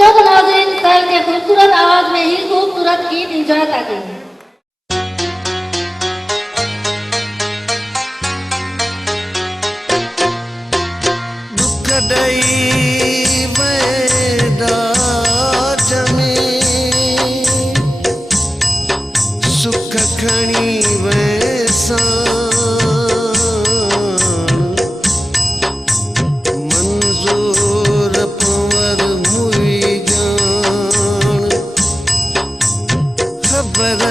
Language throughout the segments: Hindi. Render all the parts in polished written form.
तो नाज़रीन सर के खूबसूरत आवाज में ही खूबसूरत गीत इंजॉय करते हैं। सुख खणी वैसा मंजूर पंवर मुई जान खबर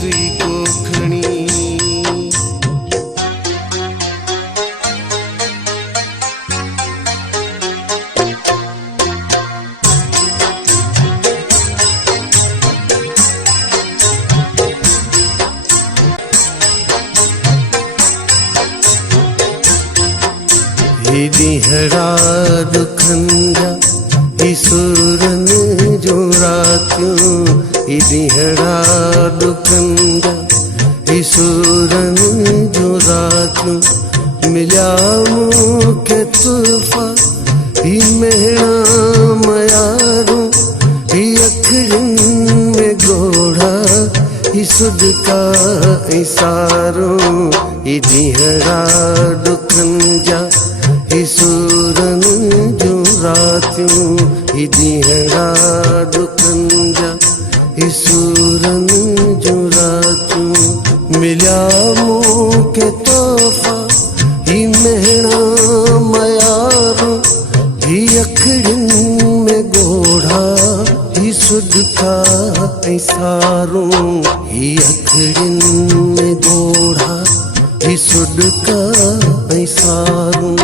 दुई को खणी दिहड़ा दुखंजा ईश्वरन जो रातियों दिहड़ा दुखंजा ईश्वरन जो रातियों मिल्या मुखे तुफा ही मेहना मयारो ही अखड़न में गोढ़ा ही सुदका इसारो दिहड़ा दुखंजा ईश्वरन जो रातियों दिहड़ा दुखंजा ईश्वरन जो रातियों मिल्या मुखे तोहफा ही मेहना मयारो ही अखड़न में गोढ़ा ही सुदका इसारो ही अखड़न में गोढ़ा ही सुदका इसारो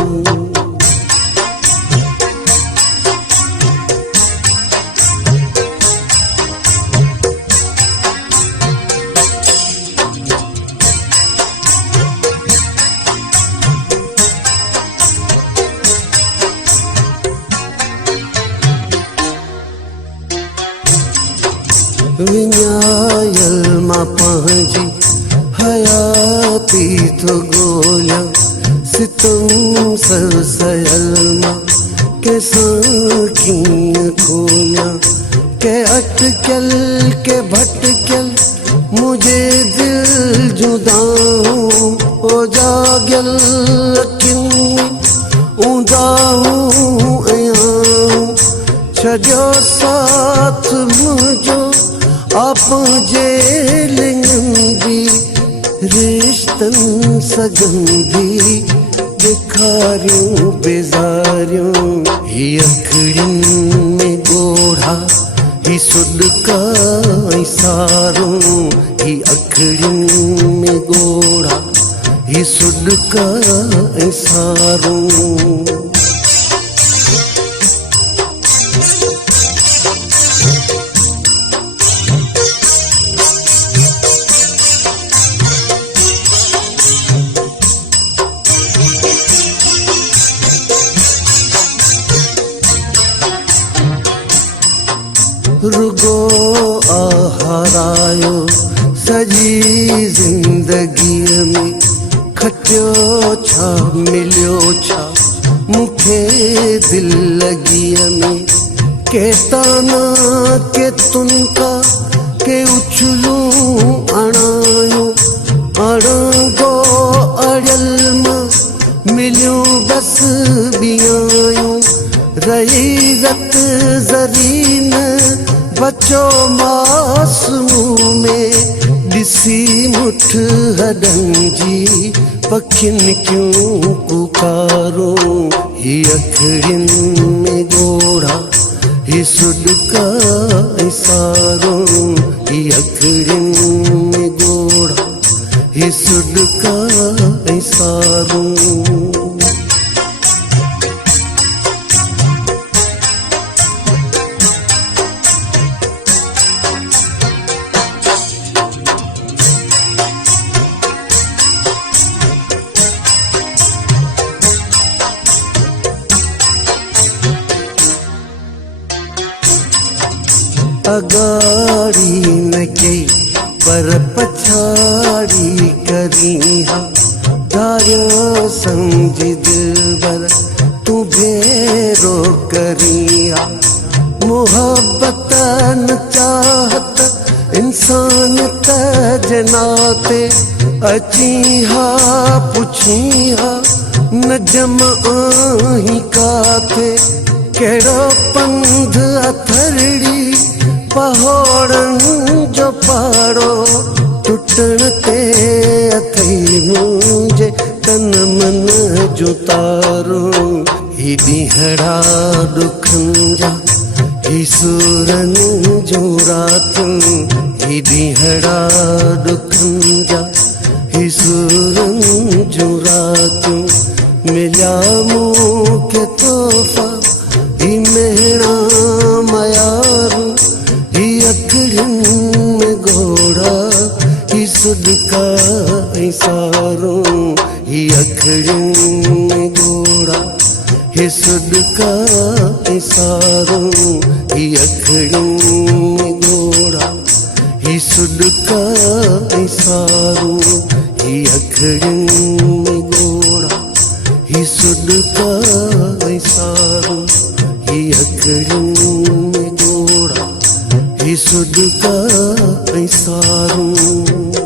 विन्यायल मा पहुंची हयाती तो गोला सितम सरसयल मा के साखियां खोला के अटकल के भटकल मुझे दिल जुदा हो जागल ऊंदा छो साथ मुझो आप जेलंदी रिश्तन सगंदी दिखारियों बेजारियों ही अखड़न में गोढ़ा ही सुदका इसारो ही अखड़न में गोढ़ा ही सुदका इसारो रुगो आहारायो सजी जिंदगी में खटियो छा मिलियो छा मुखे दिल लगी में के ताना के तुनका के उछलू अणायो अड़गो अड़ल मां मिलियो बस बियायो रही रत जरीन बचो मासूम में दिसी मुठ हदन जी पखिन क्यों पुकारो ही अखड़न में गोढ़ा ही सुदका इसारो ही अखड़न में गोढ़ा ही सुदका इसारो अगाड़ी न के पर पछाड़ी करी हा धारियो समझ दिलबर तू भेरो करी हा मोहब्बत न चाहत इंसानियत जनाते अची हा पुछी हा न जम आही काथे कहिड़ो पंध अथरड़ी पहाड़नि जो पाड़ो टुटण ते अथई मुंहिंजे तन मन जो तारो ही ॾींहड़ा ॾुखनि जा ही सुरनि जो रातूं ही ॾींहड़ा ॾुखनि जा ही सुरनि जो रातूं मिलिया मूंखे तोहफ़ा ही मेहणा मयारूं ही अखियुनि में घोड़ा ही सुॾका ऐं सारूं ही अखियुनि में घोड़ा ही सुॾका ऐं सारूं ही अखियुनि में घोड़ा ही सुॾका ऐं सारूं ही अखियुनि में घोड़ा ही सुॾका ऐं सारूं ही अखियुनि में घोड़ा ही सुॾका ऐं सारूं